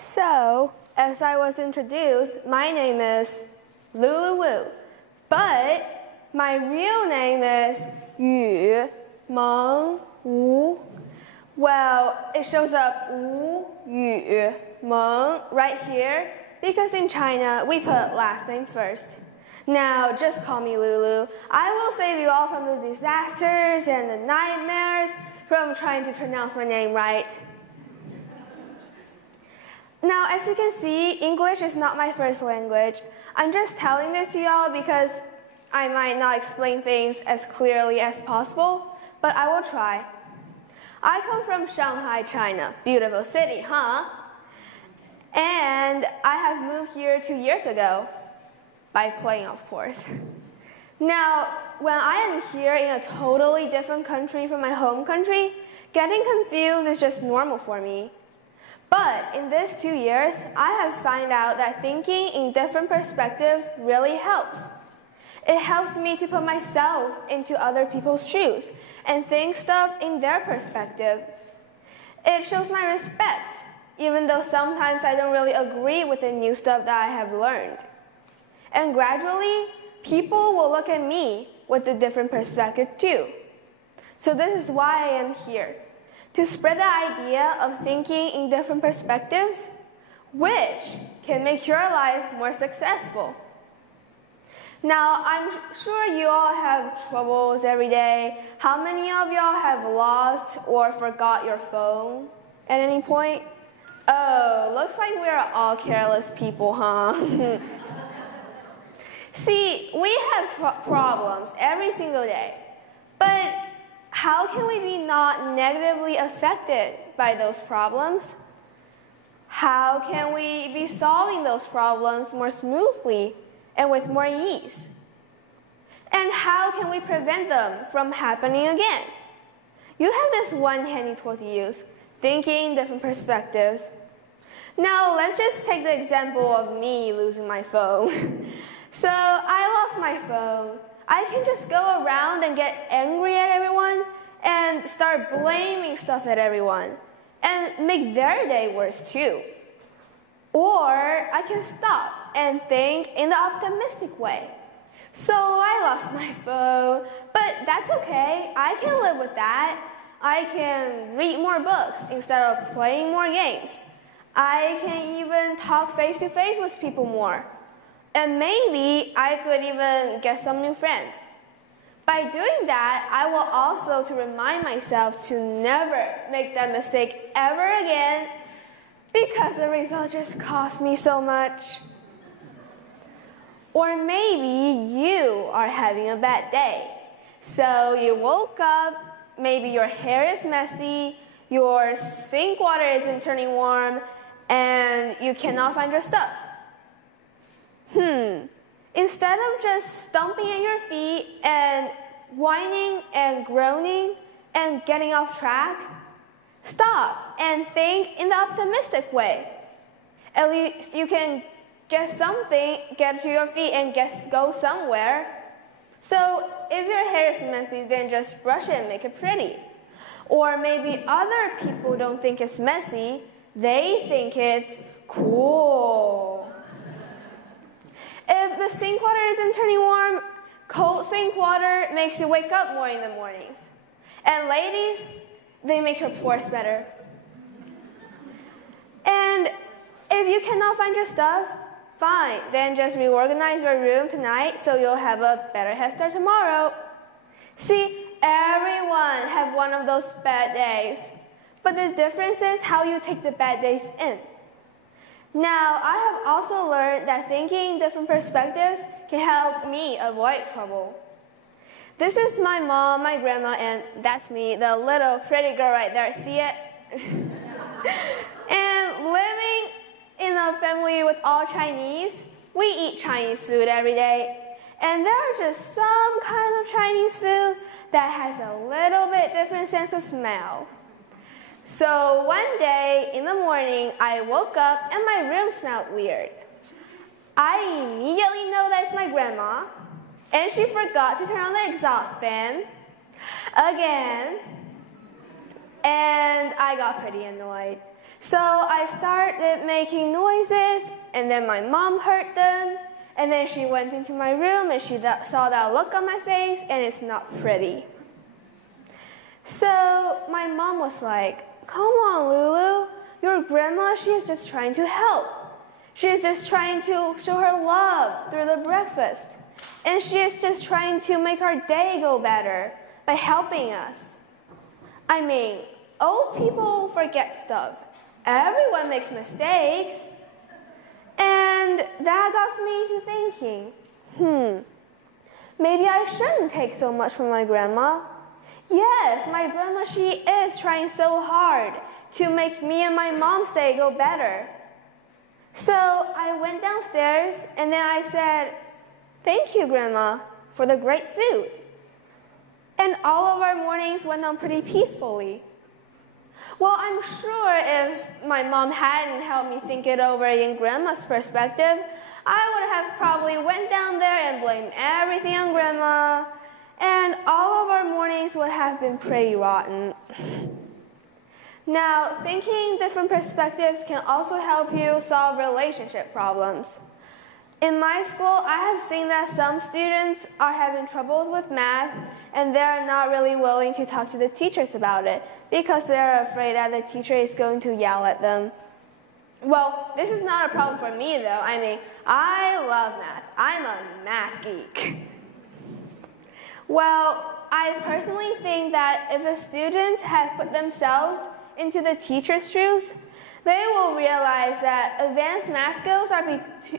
So, as I was introduced, my name is Lulu Wu, but my real name is Wu. Well, it shows up Wu right here because in China we put last name first. Now, just call me Lulu. I will save you all from the disasters and the nightmares from trying to pronounce my name right. Now, as you can see, English is not my first language. I'm just telling this to y'all because I might not explain things as clearly as possible, but I will try. I come from Shanghai, China. Beautiful city, huh? And I have moved here 2 years ago. By plane, of course. Now, when I am here in a totally different country from my home country, getting confused is just normal for me. But in these 2 years, I have found out that thinking in different perspectives really helps. It helps me to put myself into other people's shoes and think stuff in their perspective. It shows my respect, even though sometimes I don't really agree with the new stuff that I have learned. And gradually, people will look at me with a different perspective too. So this is why I am here, to spread the idea of thinking in different perspectives, which can make your life more successful. Now, I'm sure you all have troubles every day. How many of y'all have lost or forgot your phone at any point? Oh, looks like we're all careless people, huh? See, we have problems every single day, but how can we be not negatively affected by those problems? How can we be solving those problems more smoothly and with more ease? And how can we prevent them from happening again? You have this one handy tool to use, thinking in different perspectives. Now, let's just take the example of me losing my phone. So, I lost my phone. I can just go around and get angry at everyone and start blaming stuff at everyone and make their day worse too. Or I can stop and think in the optimistic way. So, I lost my phone, but that's okay. I can live with that. I can read more books instead of playing more games. I can even talk face-to-face with people more. And maybe I could even get some new friends. By doing that, I will also to remind myself to never make that mistake ever again because the result just cost me so much. Or maybe you are having a bad day. So you woke up, maybe your hair is messy, your sink water isn't turning warm, and you cannot find your stuff. Instead of just stomping at your feet and whining and groaning and getting off track, stop and think in the optimistic way. At least you can get to your feet and go somewhere. So if your hair is messy, then just brush it and make it pretty. Or maybe other people don't think it's messy, they think it's cool. If the sink water isn't turning warm, cold sink water makes you wake up more in the mornings. And ladies, they make your pores better. And if you cannot find your stuff, fine, then just reorganize your room tonight so you'll have a better head start tomorrow. See, everyone have one of those bad days, but the difference is how you take the bad days in. Now, I have also learned that thinking in different perspectives can help me avoid trouble. This is my mom, my grandma, and that's me, the little pretty girl right there. See it? And living in a family with all Chinese, we eat Chinese food every day. And there are just some kind of Chinese food that has a little bit different sense of smell. So one day in the morning, I woke up and my room smelled weird. I immediately know that it's my grandma, and she forgot to turn on the exhaust fan again, and I got pretty annoyed. So I started making noises, and then my mom heard them, and then she went into my room and she saw that look on my face, and it's not pretty. So my mom was like, "Come on, Lulu, your grandma, she is just trying to help. She is just trying to show her love through the breakfast. And she is just trying to make our day go better by helping us." I mean, old people forget stuff. Everyone makes mistakes. And that got me to thinking, maybe I shouldn't take so much from my grandma. Yes, my grandma, she is trying so hard to make me and my mom's day go better. So I went downstairs and then I said, "Thank you, Grandma, for the great food." And all of our mornings went on pretty peacefully. Well, I'm sure if my mom hadn't helped me think it over in Grandma's perspective, I would have probably went down there and blamed everything on Grandma, and all of our mornings would have been pretty rotten. Now, thinking different perspectives can also help you solve relationship problems. In my school, I have seen that some students are having trouble with math, and they're not really willing to talk to the teachers about it because they're afraid that the teacher is going to yell at them. Well, this is not a problem for me, though. I mean, I love math. I'm a math geek. Well, I personally think that if the students have put themselves into the teacher's shoes, they will realize that advanced math skills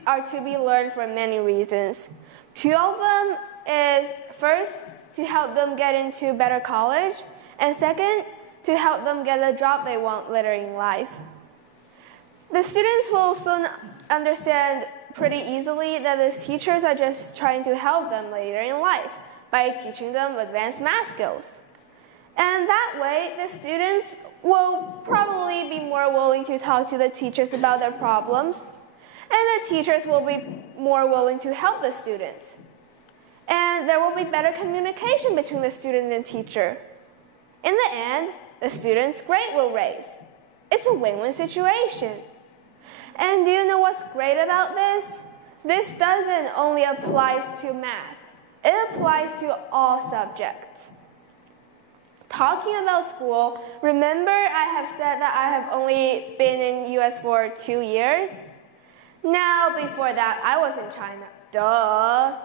are to be learned for many reasons. Two of them is, first, to help them get into better college, and second, to help them get the job they want later in life. The students will soon understand pretty easily that the teachers are just trying to help them later in life by teaching them advanced math skills. And that way, the students will probably be more willing to talk to the teachers about their problems, and the teachers will be more willing to help the students. And there will be better communication between the student and teacher. In the end, the student's grade will raise. It's a win-win situation. And do you know what's great about this? This doesn't only apply to math. It applies to all subjects. Talking about school, remember I have said that I have only been in US for 2 years? Now, before that, I was in China. Duh.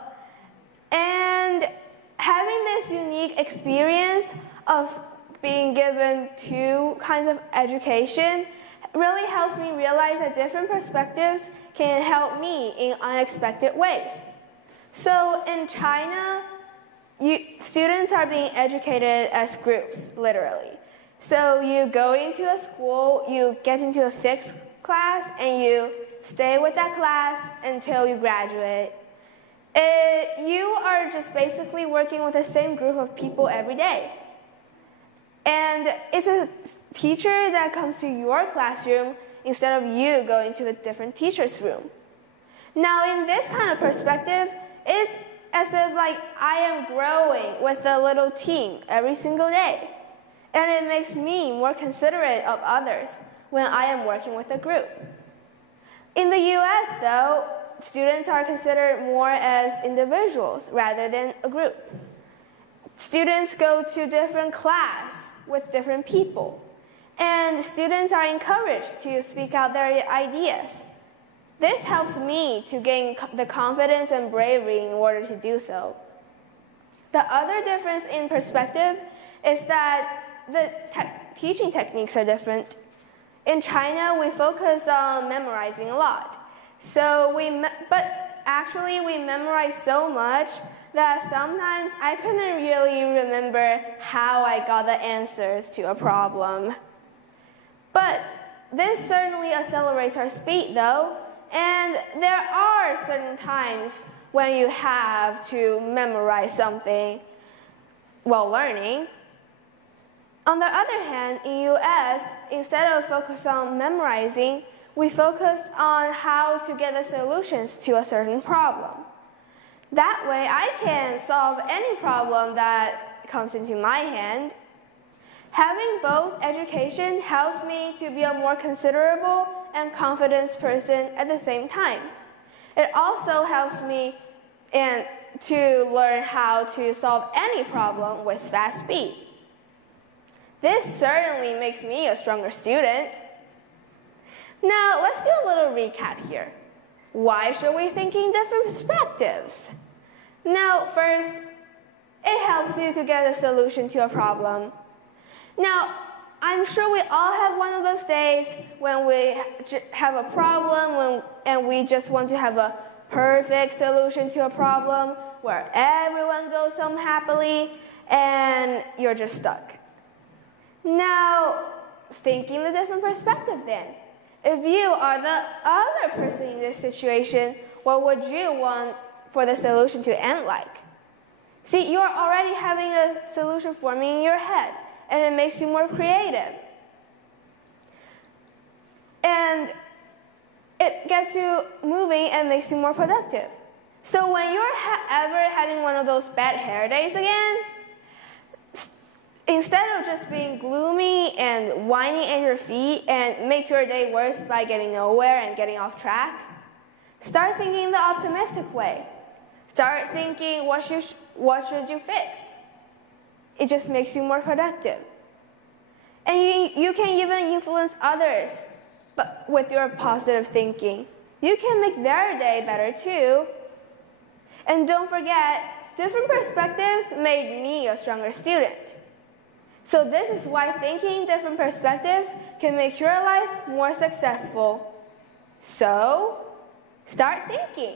And having this unique experience of being given two kinds of education really helps me realize that different perspectives can help me in unexpected ways. So in China, students are being educated as groups, literally. So you go into a school, you get into a fixed class, and you stay with that class until you graduate. You are just basically working with the same group of people every day. And it's a teacher that comes to your classroom instead of you going to a different teacher's room. Now, in this kind of perspective, it's as if like I am growing with a little team every single day. And it makes me more considerate of others when I am working with a group. In the US, though, students are considered more as individuals rather than a group. Students go to different class with different people, and students are encouraged to speak out their ideas. This helps me to gain the confidence and bravery in order to do so. The other difference in perspective is that the teaching techniques are different. In China, we focus on memorizing a lot. But actually, we memorize so much that sometimes I couldn't really remember how I got the answers to a problem. But this certainly accelerates our speed, though, and there are certain times when you have to memorize something while learning. On the other hand, in US, instead of focus on memorizing, we focused on how to get the solutions to a certain problem. That way, I can solve any problem that comes into my hand. Having both education helps me to be a more considerable and confident person at the same time. It also helps me to learn how to solve any problem with fast speed. This certainly makes me a stronger student. Now, let's do a little recap here. Why should we think in different perspectives? Now, first, it helps you to get a solution to a problem. Now, I'm sure we all have one of those days when we have a problem and we just want to have a perfect solution to a problem where everyone goes home happily and you're just stuck. Now, think in a different perspective then. If you are the other person in this situation, what would you want for the solution to end like? See, you're already having a solution forming in your head, and it makes you more creative. And it gets you moving and makes you more productive. So when you're ever having one of those bad hair days again, instead of just being gloomy and whining at your feet and make your day worse by getting nowhere and getting off track, start thinking the optimistic way. Start thinking, what should you fix? It just makes you more productive. And you can even influence others but with your positive thinking. You can make their day better too. And don't forget, different perspectives made me a stronger student. So this is why thinking different perspectives can make your life more successful. So, start thinking.